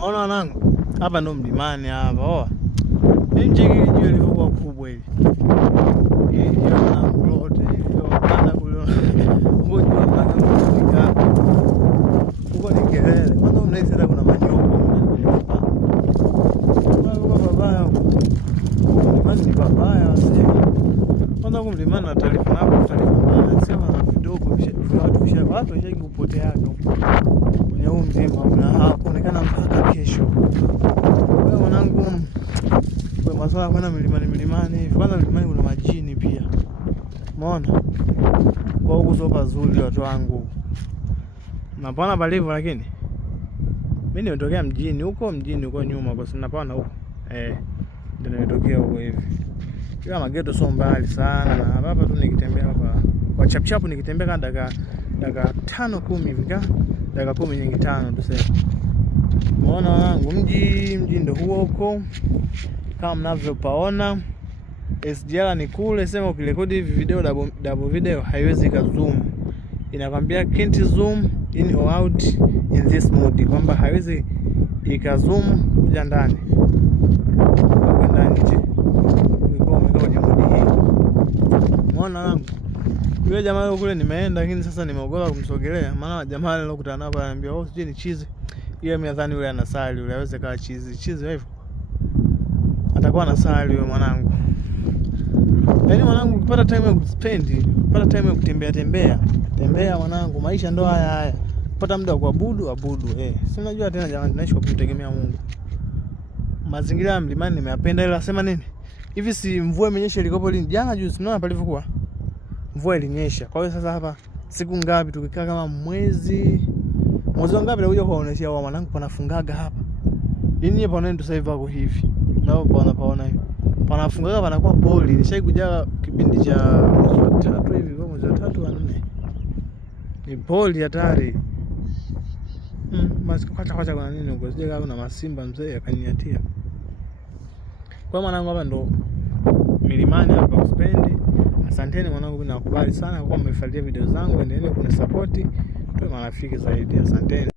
Unaona wanangu? Hapa ndo mlimani hapa. Oa. Nje hili jiwe lilivyokuwa kubwa hili. Hili wanangu lote hilo kana kule. Ngoja mpaka kufika. Huko ni kelele. Kwanza unahisi hata kuna manyoko huko babaya. Mlimani ni babaya sasa. Kwanza huko mlimani na taarifa hapo taarifa sema vidogo watu washaji kupotea hapo. Kwenye huu mzima una haonekana mpaka kesho. Wewe mwanangu, kwa masuala kwenda milimani, kwanza milimani kuna majini pia. Umeona? Kwa huko sio pazuri watu wangu. Napona palivo lakini mimi nimetokea mjini huko nyuma kwa sababu napona huko. Ndio nimetokea huko hivi. Kila mageto sio mbali sana na hapa tu nikitembea hapa. Kwa chapchapu nikitembea kama dakika 5-10 hivi dakika 10 nyingi 5 tuseme. Umeona wanangu, mji ndio huko kama mnavyopaona. SGR ni kule, sema ukirekodi hivi video double video haiwezi kazoom. Inakwambia can't zoom in or out in this mode, kwamba haiwezi ikazoom kuja ndani. Kwenda nje. Niko kwenye mode hii. Umeona wanangu? Yule jamaa yule kule nimeenda, lakini sasa nimeogopa kumsogelea. Maana jamaa yule alokutana naye ananiambia, "Oh, sije ni chizi." Yeye mimi nadhani yule anasali, yule aweze kaa chizi hivyo. Atakuwa anasali yule mwanangu. Yaani mwanangu, ukipata time ya kuspend, ukipata time ya kutembea tembea mwanangu, maisha ndo haya. Ukipata muda wa kuabudu, si unajua tena jamani, tunaishi kwa kumtegemea Mungu. Mazingira ya mlimani nimeyapenda, ila sema nini? Hivi si mvua imenyesha ilikopo lini? Jana juzi tunaona palivyokuwa. Mvua ilinyesha. Kwa hiyo sasa hapa siku ngapi tukikaa kama mwezi ngapi nakuja kuwaoneshia wao mwanangu panafungaga hapa. Yeye panaenda tu sasa hivi wako hivi. Nao paona hivi. Panafungaga panakuwa poli. Nishaikuja kipindi cha mwezi wa 3 hivi, kwa mwezi wa 3 wa 4. Ni poli hatari. Basi kwacha kuna nini huko? Sije kama kuna masimba mzee akaniatia. Kwa mwanangu hapa ndo milimani hapa kuspendi. Asanteni mwanangu, mimi nakubali sana kwa kuwa mmefuatilia video zangu, endeleeni kunisupport, tuwe marafiki zaidi. Asanteni.